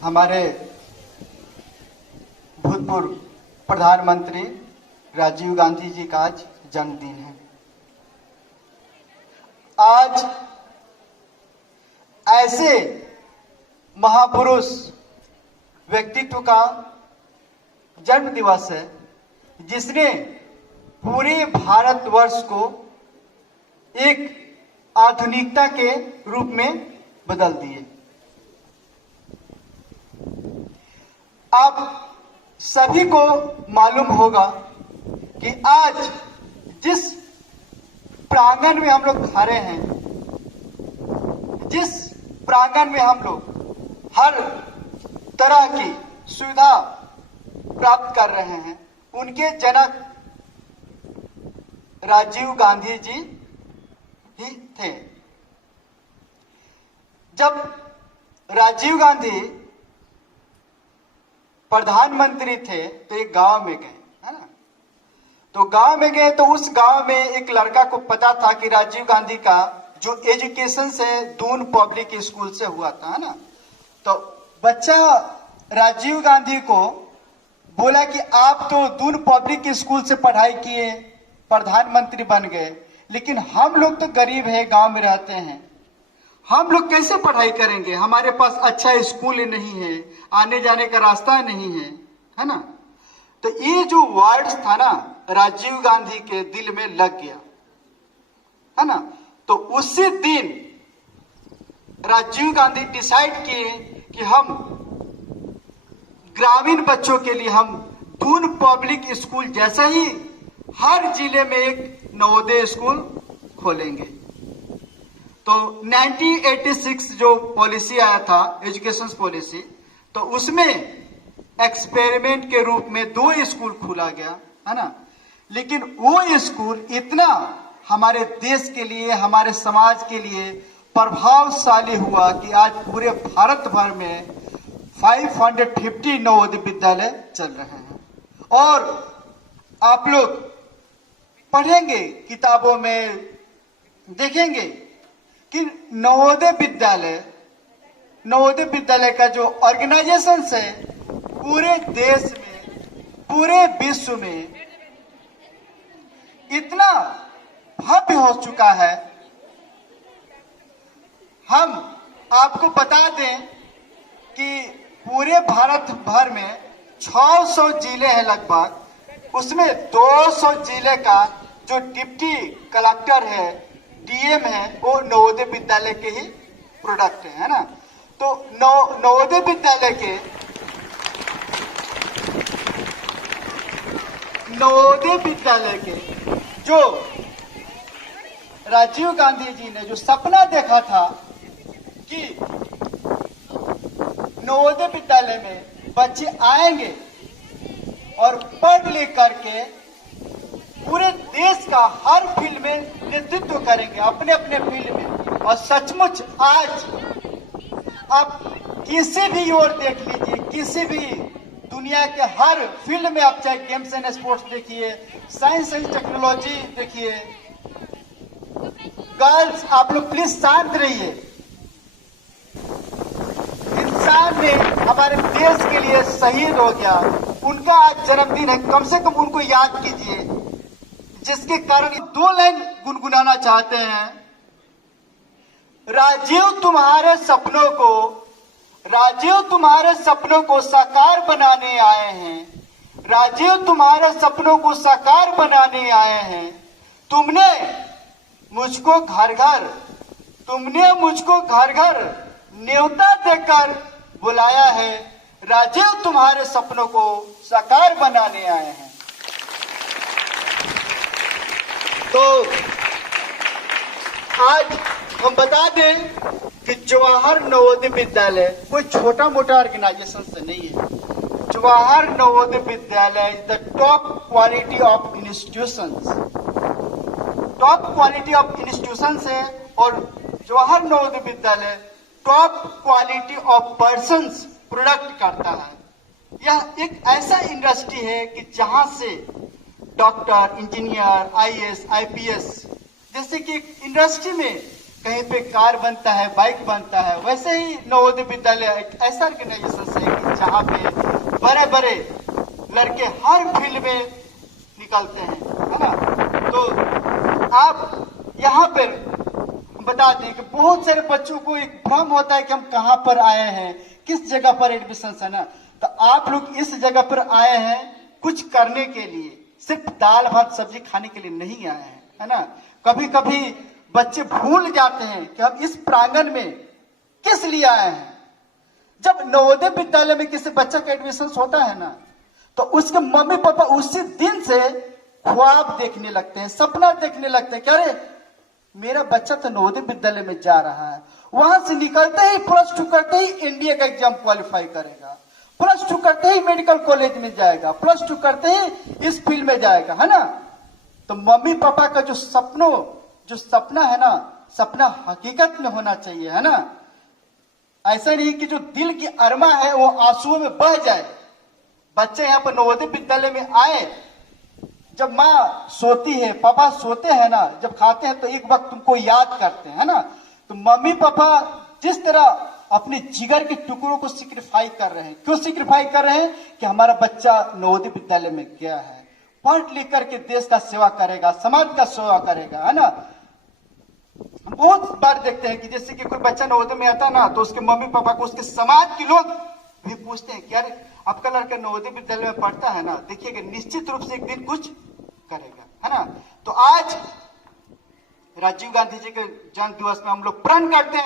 हमारे भूतपूर्व प्रधानमंत्री राजीव गांधी जी का आज जन्मदिन है। आज ऐसे महापुरुष व्यक्तित्व का जन्म दिवस है जिसने पूरे भारतवर्ष को एक आधुनिकता के रूप में बदल दिए। आप सभी को मालूम होगा कि आज जिस प्रांगण में हम लोग खड़े हैं, जिस प्रांगण में हम लोग हर तरह की सुविधा प्राप्त कर रहे हैं, उनके जनक राजीव गांधी जी ही थे। जब राजीव गांधी प्रधानमंत्री थे तो एक गांव में गए, है ना। तो गांव में गए तो उस गांव में एक लड़का को पता था कि राजीव गांधी का जो एजुकेशन से दून पब्लिक स्कूल से हुआ था, है ना। तो बच्चा राजीव गांधी को बोला कि आप तो दून पब्लिक स्कूल से पढ़ाई किए, प्रधानमंत्री बन गए, लेकिन हम लोग तो गरीब है, गांव में रहते हैं, हम लोग कैसे पढ़ाई करेंगे, हमारे पास अच्छा स्कूल नहीं है, आने जाने का रास्ता नहीं है ना। तो ये जो वर्ड्स था ना, राजीव गांधी के दिल में लग गया, है ना। तो उसी दिन राजीव गांधी डिसाइड किए कि हम ग्रामीण बच्चों के लिए हम दून पब्लिक स्कूल जैसा ही हर जिले में एक नवोदय स्कूल खोलेंगे। तो 1986 जो पॉलिसी आया था, एजुकेशन पॉलिसी, तो उसमें एक्सपेरिमेंट के रूप में 2 स्कूल खोला गया, है ना। लेकिन वो स्कूल इतना हमारे देश के लिए, हमारे समाज के लिए प्रभावशाली हुआ कि आज पूरे भारत भर में 550 नवोदय विद्यालय चल रहे हैं। और आप लोग पढ़ेंगे किताबों में, देखेंगे कि नवोदय विद्यालय का जो ऑर्गेनाइजेशन है पूरे देश में, पूरे विश्व में इतना भव्य हो चुका है। हम आपको बता दें कि पूरे भारत भर में 600 जिले हैं लगभग, उसमें 200 जिले का जो डिप्टी कलेक्टर है, डीएम है, वो नवोदय विद्यालय के ही प्रोडक्ट है ना। तो नवोदय विद्यालय के जो राजीव गांधी जी ने जो सपना देखा था कि नवोदय विद्यालय में बच्चे आएंगे और पढ़ लिख करके पूरे देश का हर फील्ड में नेतृत्व करेंगे, अपने अपने फील्ड में। और सचमुच आज आप किसी भी ओर देख लीजिए, किसी भी दुनिया के हर फील्ड में आप चाहे गेम्स एंड स्पोर्ट्स देखिए, साइंस एंड टेक्नोलॉजी देखिए। गर्ल्स, आप लोग प्लीज शांत रहिए। इंसान ने हमारे देश के लिए शहीद हो गया, उनका आज जन्मदिन है, कम से कम उनको याद कीजिए। जिसके कारण 2 लाइन गुनगुनाना चाहते हैं। राजीव तुम्हारे सपनों को साकार बनाने आए हैं। राजीव तुम्हारे सपनों को साकार बनाने आए हैं। तुमने मुझको घर घर न्योता देकर बुलाया है। राजीव तुम्हारे सपनों को साकार बनाने आए हैं। तो आज हम बता दें कि जवाहर नवोदय विद्यालय कोई छोटा मोटा ऑर्गेनाइजेशन से नहीं है। Jawahar Navodaya Vidyalaya is the top quality of institutions है। और Jawahar Navodaya Vidyalaya top quality of persons product करता है। यह एक ऐसा इंडस्ट्री है कि जहां से डॉक्टर, इंजीनियर, आईएएस, आईपीएस जैसे कि इंडस्ट्री में कहीं पे कार बनता है, बाइक बनता है, वैसे ही नवोदय विद्यालय एक ऐसा ऑर्गेनाइजेशन है जहाँ पे बड़े बड़े लड़के हर फील्ड में निकलते हैं, है ना। तो आप यहाँ पर बता दें कि बहुत सारे बच्चों को एक भ्रम होता है कि हम कहाँ पर आए हैं, किस जगह पर एडमिशन है ना। तो आप लोग इस जगह पर आए हैं कुछ करने के लिए, सिर्फ दाल भात सब्जी खाने के लिए नहीं आए हैं, है ना। कभी कभी बच्चे भूल जाते हैं कि हम इस प्रांगण में किस लिए आए हैं। जब नवोदय विद्यालय में किसी बच्चे का एडमिशन होता है ना, तो उसके मम्मी पापा उसी दिन से ख्वाब देखने लगते हैं, सपना देखने लगते हैं कि अरे मेरा बच्चा तो नवोदय विद्यालय में जा रहा है, वहां से निकलते ही +2 करते ही एनडीए का एग्जाम क्वालिफाई करेगा, +2 करते ही मेडिकल कॉलेज में जाएगा, +2 करते ही इस फील्ड में जाएगा, है ना। तो मम्मी पापा का जो सपना है ना, सपना हकीकत में होना चाहिए, है ना। ऐसा नहीं कि जो दिल की अरमा है वो आंसुओं में बह जाए। बच्चे यहाँ पर नवोदय विद्यालय में आए, जब माँ सोती है, पापा सोते हैं ना, जब खाते हैं तो एक वक्त तुमको याद करते हैं, ना। तो मम्मी पापा जिस तरह अपने जिगर के टुकड़ों को सिक्रिफाई कर रहे हैं, क्यों सिक्रिफाई कर रहे हैं कि हमारा बच्चा नवोदय विद्यालय में गया है, पढ़ लिख करके देश का सेवा करेगा, समाज का सेवा करेगा, है ना। हम बहुत बार देखते हैं कि जैसे कि कोई बच्चा नवोदय में आता ना, तो उसके मम्मी पापा को उसके समाज के लोग भी पूछते हैं कि यार आपका लड़का नवोदय विद्यालय में पढ़ता है ना, देखिएगा निश्चित रूप से एक दिन कुछ करेगा, है ना। तो आज राजीव गांधी जी के जन्म दिवस में हम लोग प्रण करते हैं।